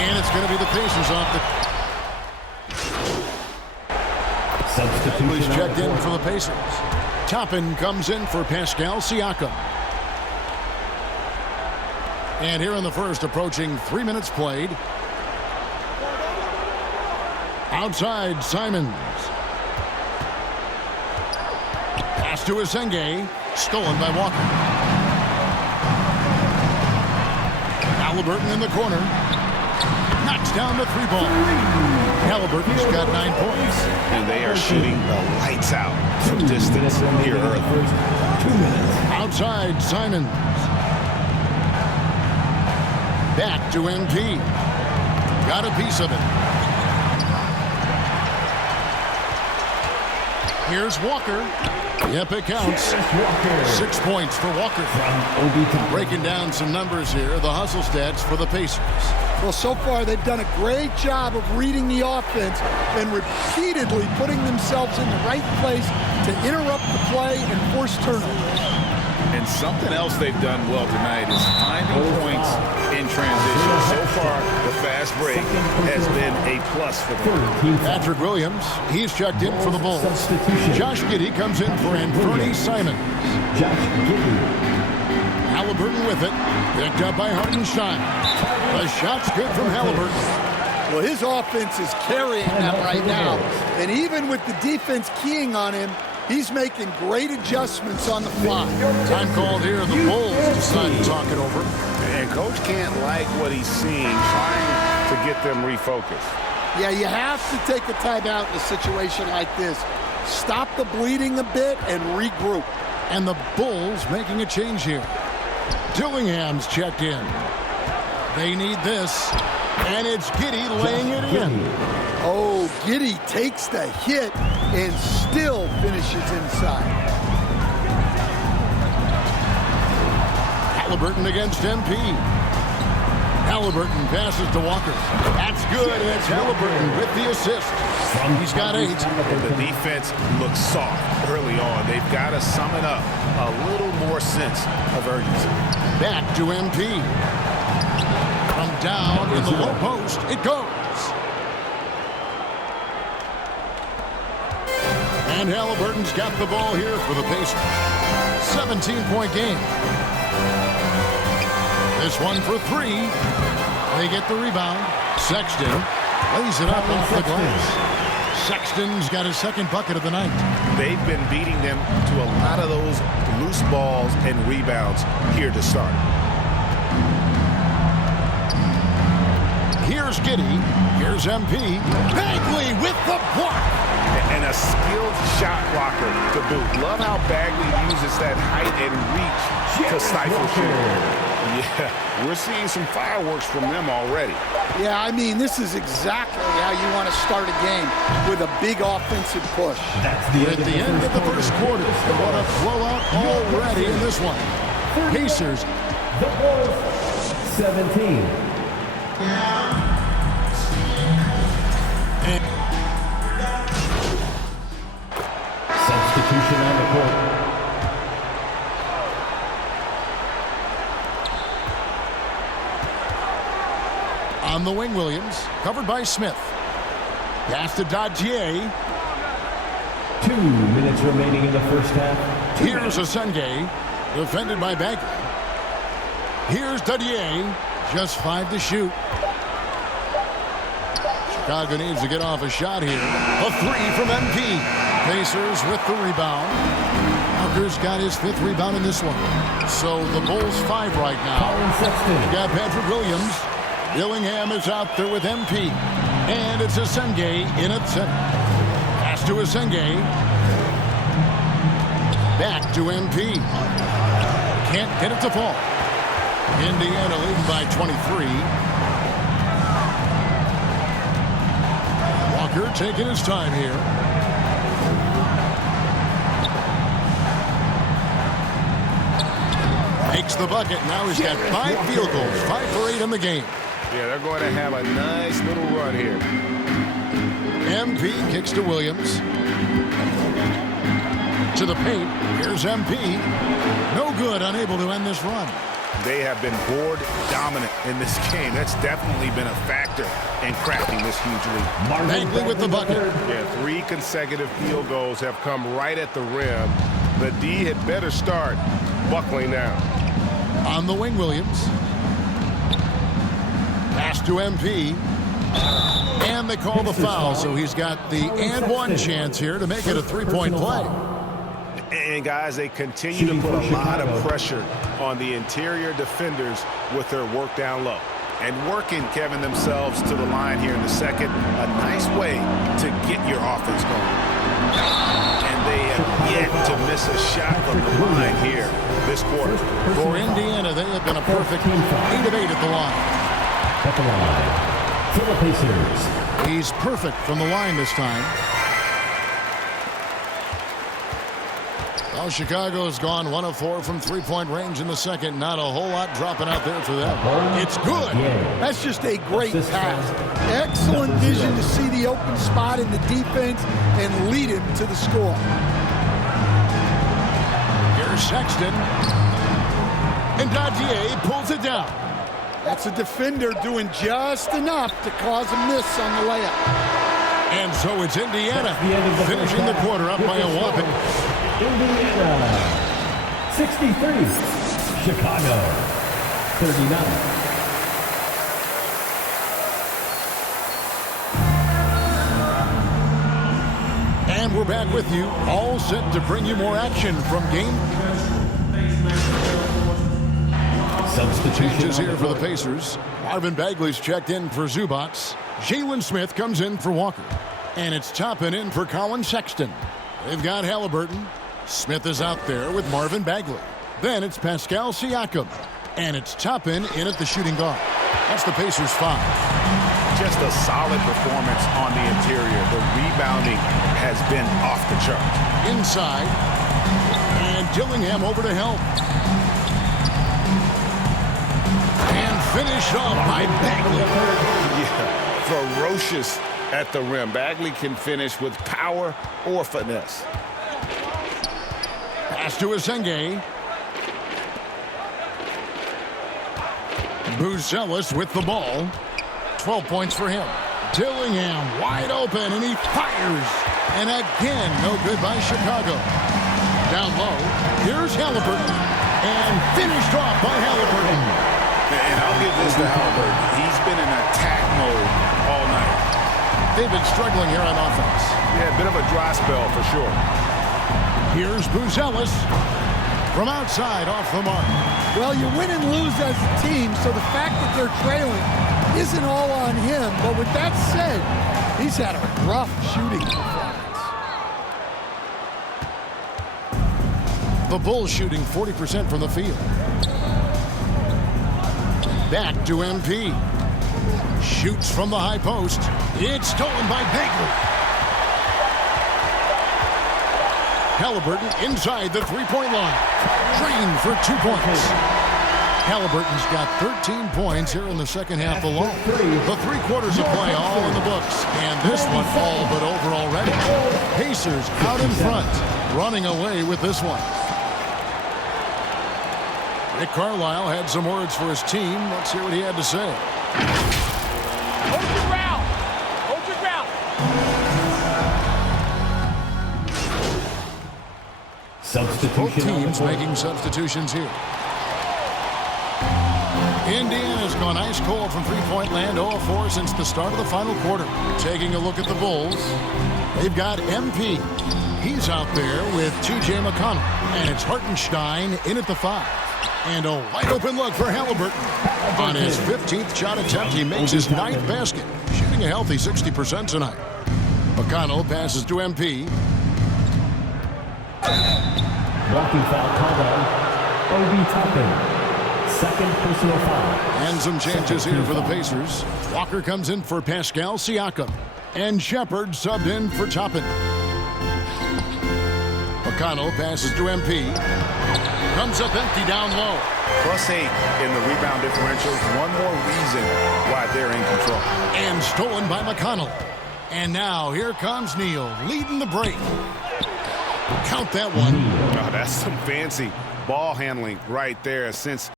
And it's going to be the Pacers off the... He's checked in for the Pacers. Toppin comes in for Pascal Siakam. And here in the first, approaching 3 minutes played. Outside, Simons. Pass to Asenge. Stolen by Walker. Halliburton in the corner. Knocks down the three ball. Halliburton's got 9 points. And they are shooting the lights out from distance here early. Outside, Simons. Back to MP. Got a piece of it. Here's Walker. Yep, it counts. 6 points for Walker. Breaking down some numbers here. The hustle stats for the Pacers. Well, so far they've done a great job of reading the offense and repeatedly putting themselves in the right place to interrupt the play and force turnovers. And something else they've done well tonight is finding points in transition. So far, the fast break has been a plus for them. Patrick Williams, he's checked in for the Bulls. Josh Giddey comes in for Anthony Simons. Halliburton with it. Picked up by Hartenstein. The shot's good from Halliburton. Well, his offense is carrying them right now. And even with the defense keying on him, he's making great adjustments on the fly. Time called here. The Bulls decide to talk it over. And Coach can't like what he's seeing, trying to get them refocused. Yeah, you have to take a timeout in a situation like this. Stop the bleeding a bit and regroup. And the Bulls making a change here. Dillingham's checked in. They need this. And it's Giddey laying it in. Oh, Giddey takes the hit and still finishes inside. Halliburton against MP. Halliburton passes to Walker. That's good, and it's Halliburton with the assist. He's got 8. The defense looks soft early on. They've got to sum it up. A little more sense of urgency. Back to MP. From down in the low post, it goes. And Halliburton's got the ball here for the Pacers. 17-point game. This one for 3. They get the rebound. Sexton lays it up off the glass. Sexton's got his second bucket of the night. They've been beating them to a lot of those loose balls and rebounds here to start. Here's Giddey. Here's MP. Bagley with the block. And a skilled shot blocker to boot. Love how Bagley uses that height and reach to stifle shooting. Yeah, we're seeing some fireworks from them already. Yeah, I mean, this is exactly how you want to start a game, with a big offensive push. At the end of the first quarter, what a blowout already in this one. Pacers. The Bulls, 17. Substitution on the court. On the wing, Williams, covered by Smith. Pass to Dadier. 2 minutes remaining in the first half. Here's Asenge, defended by Bagley. Here's Dadier, just 5 to shoot. Chicago needs to get off a shot here. A 3 from MP. Pacers with the rebound. Walker's got his 5th rebound in this one. So the Bulls 5 right now. You got Patrick Williams. Dillingham is out there with MP. And it's Asenge in at center. Pass to Asenge. Back to MP. Can't get it to fall. Indiana leading by 23. Walker taking his time here. Makes the bucket. Now he's got 5 field goals. 5 for 8 in the game. Yeah, they're going to have a nice little run here. MP kicks to Williams. To the paint. Here's MP. No good, unable to end this run. They have been board dominant in this game. That's definitely been a factor in cracking this huge lead. Bagley with the bucket. Yeah, 3 consecutive field goals have come right at the rim. The D had better start buckling down. On the wing, Williams. Pass to MP. And they call the foul, so he's got the and one chance here to make it a three-point play. And, guys, they continue to put a lot of pressure on the interior defenders with their work down low. And working, Kevin, themselves to the line here in the second. A nice way to get your offense going. And they have yet to miss a shot from the line here this quarter. For Indiana, they have been a perfect 8 of 8 at the line. At the line, for the Pacers. He's perfect from the line this time. Well, Chicago's gone 1 of 4 from three-point range in the second. Not a whole lot dropping out there for them. It's good. That's just a great pass. Excellent vision to see the open spot in the defense and lead him to the score. Here's Sexton. And Dadier pulls it down. That's a defender doing just enough to cause a miss on the layup. And so it's Indiana finishing the quarter up by a whopping. Indiana, 63. Chicago, 39. And we're back with you, all set to bring you more action from game. Substitutions here for the Pacers. Marvin Bagley's checked in for Zubats. Jalen Smith comes in for Walker. And it's Toppin in for Colin Sexton. They've got Halliburton. Smith is out there with Marvin Bagley. Then it's Pascal Siakam. And it's Toppin in at the shooting guard. That's the Pacers 5. Just a solid performance on the interior. The rebounding has been off the chart. Inside. And Dillingham over to help. And finished off by Bagley. Yeah, ferocious at the rim. Bagley can finish with power or finesse. Pass to Asenge. Buzelis with the ball. 12 points for him. Dillingham wide open, and he fires. And again, no good by Chicago. Down low, here's Halliburton. And finished off by Halliburton. And I'll give this to Halliburton. He's been in attack mode all night. They've been struggling here on offense. Yeah, a bit of a dry spell for sure. Here's Buzelis from outside off the mark. Well, you win and lose as a team, so the fact that they're trailing isn't all on him. But with that said, he's had a rough shooting performance. The Bulls shooting 40% from the field. Back to MP. Shoots from the high post. It's stolen by Bagley. Halliburton inside the three-point line. Drained for 2 points. Halliburton's got 13 points here in the second half alone. The 3 quarters of play all in the books. And this one all but over already. Pacers out in front, running away with this one. Rick Carlisle had some words for his team. Let's hear what he had to say. Hold your ground. Hold your ground. Both teams making substitutions here. Indiana's gone ice cold from three-point land, 0 of 4 since the start of the final quarter. Taking a look at the Bulls, they've got MP. He's out there with T.J. McConnell, and it's Hartenstein in at the 5. And a wide-open look for Halliburton. On his 15th shot attempt, he makes his 9th basket, shooting a healthy 60% tonight. McConnell passes to MP. Blocking foul called on Obi Toppin. Second personal foul. And some changes here for the Pacers. Walker comes in for Pascal Siakam. And Shepard subbed in for Toppin. McConnell passes to MP. Comes up empty down low. +8 in the rebound differential. One more reason why they're in control. And stolen by McConnell. And now here comes Neal leading the break. Count that one. Oh, that's some fancy ball handling right there. Since